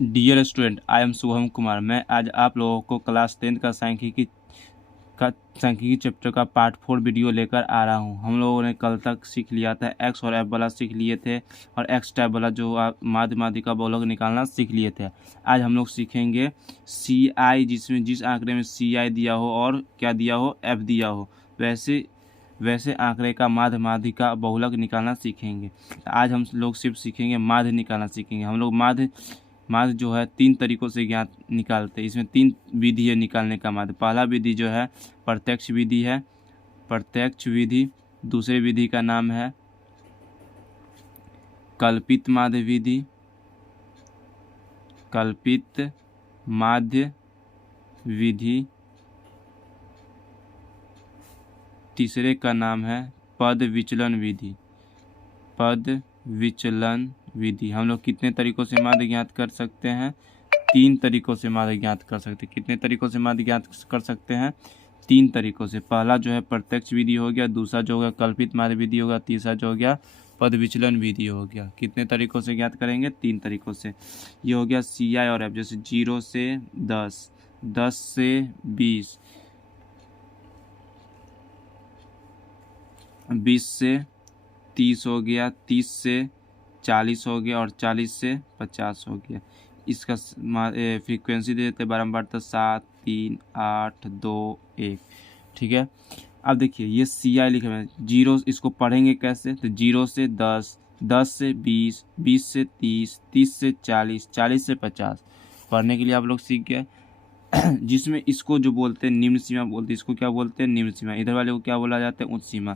Dear student, I am Shubham Kumar. मैं आज आप लोगों को क्लास 10 का सांख्यिकी चैप्टर का पार्ट 4 वीडियो लेकर आ रहा हूं। हम लोगों ने कल तक सीख लिया था, एक्स और एफ वाला सीख लिए थे, और एक्स टाइप वाला जो माध्य माध्यिका बहुलक निकालना सीख लिए थे। आज हम लोग सीखेंगे सी आई, जिसमें जिस आंकड़े में सी आई दिया हो और क्या दिया हो, एफ दिया हो, वैसे वैसे आंकड़े का माध्य माध्यिका बहुलक निकालना सीखेंगे। आज हम लोग सिर्फ सीखेंगे माध्य निकालना सीखेंगे। हम लोग माध्य माध्य जो है 3 तरीकों से ज्ञात निकालते हैं। इसमें 3 विधि है निकालने का माध्य। पहला विधि जो है प्रत्यक्ष विधि है, प्रत्यक्ष विधि। दूसरे विधि का नाम है कल्पित माध्य विधि, कल्पित माध्य विधि। तीसरे का नाम है पद विचलन विधि, पद विचलन विधि। हम लोग कितने तरीकों से माध्य ज्ञात कर सकते हैं? 3 तरीकों से माध्य ज्ञात कर सकते हैं। कितने तरीकों से माध्य ज्ञात कर सकते हैं? 3 तरीकों से। पहला जो है प्रत्यक्ष विधि हो गया, दूसरा जो होगा कल्पित माध्य विधि होगा, तीसरा जो हो गया पद विचलन विधि हो गया। कितने तरीकों से ज्ञात करेंगे? 3 तरीकों से। ये हो गया सी आई और एफ। जैसे 0 से 10, 10 से 20, 20 से 30 हो गया, 30 से 40 हो गया, और 40 से 50 हो गया। इसका फ्रीक्वेंसी दे देते बारम्बार, तो 7, 3, 8, 2, 1। ठीक है। अब देखिए ये सी आई लिखे हुए हैं। 0 इसको पढ़ेंगे कैसे? तो 0 से 10, 10 से 20, 20 से 30, 30 से 40, 40 से 50 पढ़ने के लिए आप लोग सीख गए। जिसमें इसको जो बोलते हैं निम्न सीमा बोलते हैं, इसको क्या बोलते हैं? निम्न सीमा। इधर वाले को क्या बोला जाता है? उच्च सीमा।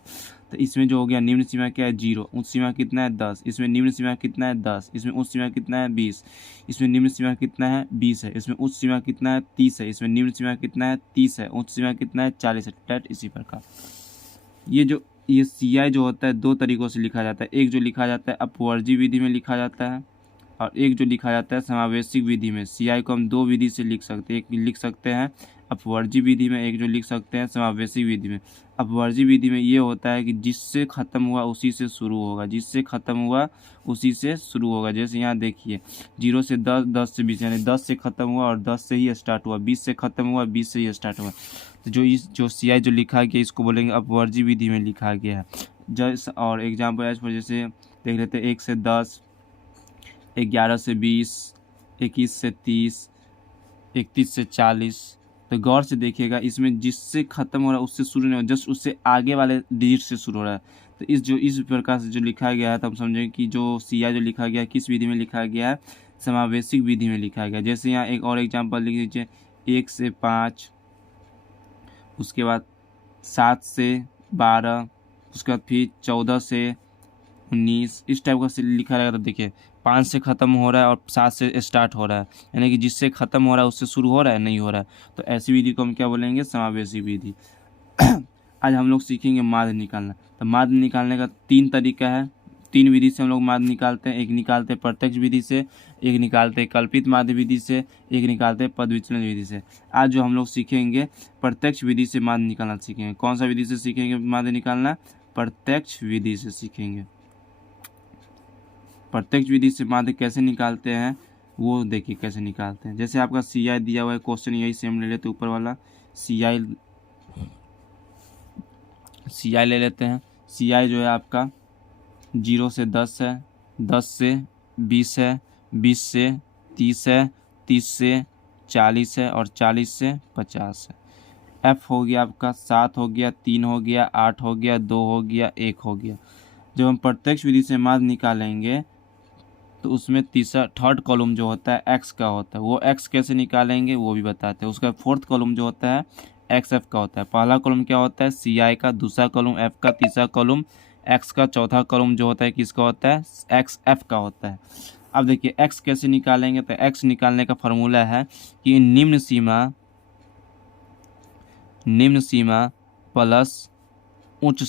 तो इसमें जो हो गया निम्न सीमा क्या है? 0। उच्च सीमा कितना है? 10। इसमें निम्न सीमा कितना है? 10। इसमें उच्च सीमा कितना है? 20। इसमें निम्न सीमा कितना है? 20 है। इसमें उच्च सीमा कितना है? 30 है। इसमें निम्न सीमा कितना है? 30 है। उच्च सीमा कितना है? 40 है। टैट इसी प्रकार ये सी आई जो होता है 2 तरीकों से लिखा जाता है। एक जो लिखा जाता है अपवर्जी विधि में लिखा जाता है, और एक जो लिखा जाता है समावेशिक विधि में। सी आई को हम 2 विधि से लिख सकते हैं। एक लिख सकते हैं अपवर्जी विधि में, एक जो लिख सकते हैं समावेशिक विधि में। अपवर्जी विधि में ये होता है कि जिससे ख़त्म हुआ उसी से शुरू होगा, जिससे ख़त्म हुआ उसी से शुरू होगा। जैसे यहाँ देखिए 0 से 10, 10 से 20, यानी 10 से ख़त्म हुआ और 10 से ही स्टार्ट हुआ, 20 से ख़त्म हुआ, 20 से ही स्टार्ट हुआ। तो जो सी आई जो लिखा गया इसको बोलेंगे अपवर्जी विधि में लिखा गया है। जैसे और एग्जाम्पल एज पर जैसे देख लेते हैं 1 से 10, 11 से 20, 21 से 30, 31 से 40। तो गौर से देखिएगा, इसमें जिससे ख़त्म हो रहा है उससे शुरू नहीं हो, जस्ट उससे आगे वाले डिजिट से शुरू हो रहा है। तो इस प्रकार से जो लिखा गया है, तो हम समझेंगे कि जो सी आई जो लिखा गया है किस विधि में लिखा गया है? समावेशिक विधि में लिखा गया है। जैसे यहाँ एक और एग्जाम्पल लिख लीजिए, 1 से 5, उसके बाद 7 से 12, उसके बाद फिर 14 से 19, इस टाइप का से लिखा रहेगा। तो देखिए 5 से ख़त्म हो रहा है और 7 से स्टार्ट हो रहा है, यानी कि जिससे ख़त्म हो रहा है उससे शुरू हो रहा है, नहीं हो रहा है। तो ऐसी विधि को हम क्या बोलेंगे? समावेशी विधि। आज हम लोग सीखेंगे माध्य निकालना। तो माध्य निकालने का 3 तरीका है। 3 विधि से हम लोग माध्य निकालते हैं। एक निकालते हैं प्रत्यक्ष विधि से, एक निकालते हैं कल्पित माध्य विधि से, एक निकालते हैं पद विचलन विधि से। आज जो हम लोग सीखेंगे प्रत्यक्ष विधि से माध्य निकालना सीखेंगे। कौन सा विधि से सीखेंगे माध्य निकालना? प्रत्यक्ष विधि से सीखेंगे। प्रत्यक्ष विधि से माध्य कैसे निकालते हैं वो देखिए कैसे निकालते हैं। जैसे आपका सी आई दिया हुआ है, क्वेश्चन यही सेम ले लेते हैं, ऊपर वाला सी आई ले लेते हैं। सी आई जो है आपका 0 से 10 है, 10 से 20 है, 20 से 30 है, 30 से 40 है, और 40 से 50 है। एफ हो गया आपका 7 हो गया, 3 हो गया, 8 हो गया, 2 हो गया, 1 हो गया। जब हम प्रत्यक्ष विधि से माध्य निकालेंगे तो उसमें तीसरा थर्ड कॉलम जो होता है एक्स का होता है। वो एक्स कैसे निकालेंगे वो भी बताते हैं। उसका फोर्थ कॉलम जो होता है एक्स एफ का होता है। पहला कॉलम क्या होता है? सी आई का, दूसरा कॉलम एफ का, तीसरा कॉलम एक्स का, चौथा कॉलम जो होता है किसका होता है? एक्स एफ का होता है। अब देखिए एक्स कैसे निकालेंगे? तो एक्स निकालने का फॉर्मूला है कि निम्न सीमा प्लस उच्च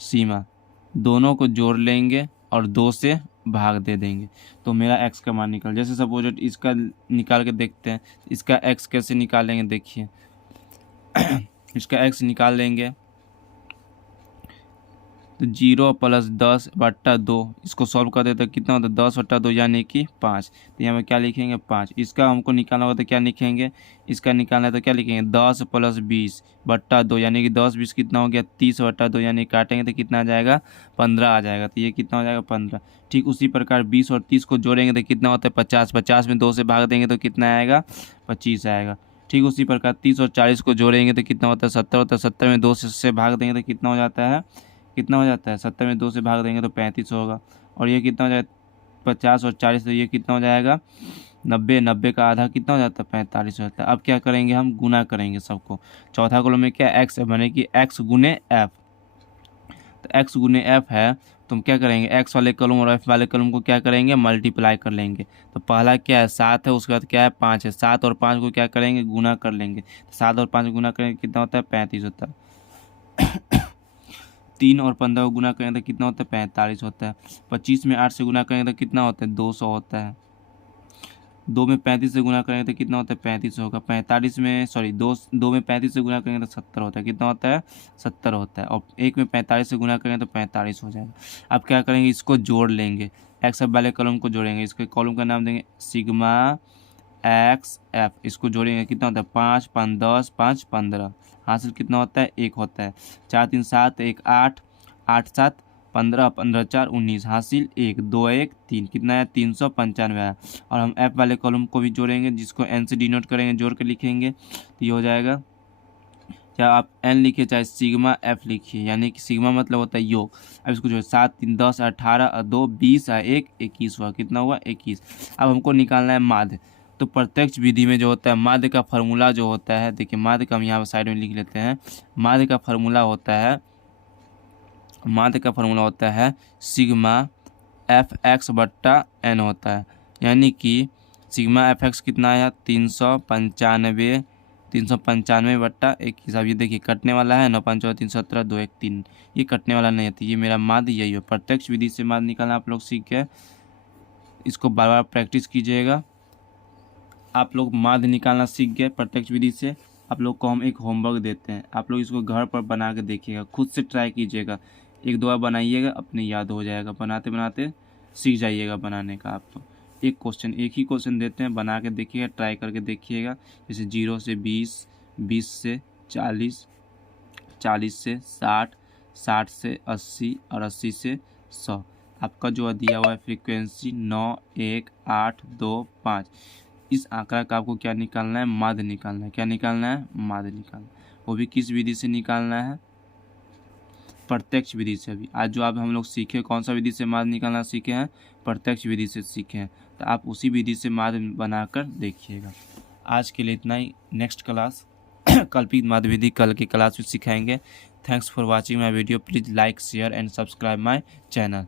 सीमा दोनों को जोड़ लेंगे और 2 से भाग दे देंगे, तो मेरा एक्स का मान निकल। जैसे सपोज इसका निकाल के देखते हैं। इसका एक्स कैसे निकालेंगे देखिए। इसका एक्स निकाल लेंगे तो 0 + 10/2 इसको सॉल्व कर देते तो कितना होता है 10/2 यानी कि 5। तो यहाँ में क्या लिखेंगे 5। इसका हमको निकालना होगा तो क्या लिखेंगे, इसका निकालना है तो क्या लिखेंगे 10 + 20/2 यानी कि 10 20 कितना हो गया 30/2 यानी काटेंगे तो कितना आ जाएगा 15 आ जाएगा। तो ये कितना हो जाएगा 15। ठीक उसी प्रकार 20 और 30 को जोड़ेंगे तो कितना होता है 50। 50 में 2 से भाग देंगे तो कितना आएगा 25 आएगा। ठीक उसी प्रकार 30 और 40 को जोड़ेंगे तो कितना होता है 70 होता है। 70 में 2 से भाग देंगे तो कितना हो जाता है, कितना हो जाता है 70 में 2 से भाग देंगे तो 35 होगा। और ये कितना हो जाएगा 50 और 40 तो ये कितना हो जाएगा 90। 90 का आधा कितना हो जाता है 45 हो जाता है। अब क्या करेंगे हम गुना करेंगे सबको। चौथा कॉलम में क्या एक्स है माने कि x गुने एफ। तो x गुने एफ है तो हम क्या करेंगे x वाले कॉलम और f वाले कॉलम को क्या करेंगे मल्टीप्लाई कर लेंगे। तो पहला क्या है 7 है, उसके बाद क्या है 5 है। 7 और 5 को क्या करेंगे गुना कर लेंगे। तो 7 और 5 को गुना करेंगे कितना होता है 35 होता है। 3 और 15 को गुना करेंगे तो कितना होता है 45 होता है। 25 में 8 से गुना करेंगे तो कितना होता है 200 होता है। 2 में 35 से गुना करेंगे तो कितना होता है 35 होगा। 45 में सॉरी 2 में 35 से गुना करेंगे तो 70 होता है। कितना होता है 70 होता है। और 1 में 45 से गुना करेंगे तो 45 हो जाएगा। अब क्या करेंगे इसको जोड़ लेंगे। एक्स वाले कॉलम को जोड़ेंगे। इसके कॉलम का नाम देंगे सिग्मा एक्स एफ। इसको जोड़ेंगे कितना होता है 5 5 10 5 15। हासिल कितना होता है 1 होता है। 4 3 7 1 8 8 7 15 15 4 19 हासिल 1 2 1 3 कितना है 395 है। और हम एफ वाले कॉलम को भी जोड़ेंगे जिसको एन से डिनोट करेंगे, जोड़ के लिखेंगे तो ये हो जाएगा। चाहे आप एन लिखिए चाहे सिग्मा एफ लिखिए यानी कि सिग्मा मतलब होता है योग। अब इसको जो 7 3 10 18 2 20 1 21 हुआ। कितना हुआ 21। अब हमको निकालना है माध्य। तो प्रत्यक्ष विधि में जो होता है माध्य का फार्मूला जो होता है, देखिए माध्य का हम यहाँ पर साइड में लिख लेते हैं। माध्य का फार्मूला होता है, माध्य का फार्मूला होता है सिग्मा एफ एक्स बट्टा एन होता है। यानी कि सिग्मा एफ एक्स कितना है 395 बट्टा 21। अब ये देखिए कटने वाला है 9 5 3 17 2 1 3। ये कटने वाला नहीं है तो ये मेरा माध्य यही हो। प्रत्यक्ष विधि से माध्य निकालना आप लोग सीख गए। इसको बार बार प्रैक्टिस कीजिएगा। आप लोग माध्य निकालना सीख गए प्रत्यक्ष विधि से। आप लोग को हम एक होमवर्क देते हैं, आप लोग इसको घर पर बना के देखिएगा, खुद से ट्राई कीजिएगा। 1 2 बार बनाइएगा अपने याद हो जाएगा, बनाते बनाते सीख जाइएगा बनाने का। आप तो एक ही क्वेश्चन देते हैं, बना के देखिएगा, ट्राई करके देखिएगा। जैसे 0 से 20, 20 से 40, 40 से 60, 60 से 80 और 80 से 100। आपका जो दिया हुआ है फ्रीक्वेंसी 9 1 8 2 5। इस आंकड़ा का आपको क्या निकालना है माध्य निकालना है। क्या निकालना है माध्य निकालना है। वो भी किस विधि से निकालना है प्रत्यक्ष विधि से। अभी आज जो आप हम लोग सीखे कौन सा विधि से माध्य निकालना सीखे हैं प्रत्यक्ष विधि से सीखे हैं। तो आप उसी विधि से माध्य बनाकर देखिएगा। आज के लिए इतना ही। नेक्स्ट क्लास कल्पित माध्य विधि कल की क्लास में सिखाएंगे। Thanks for watching my video. Please like share and subscribe my channel.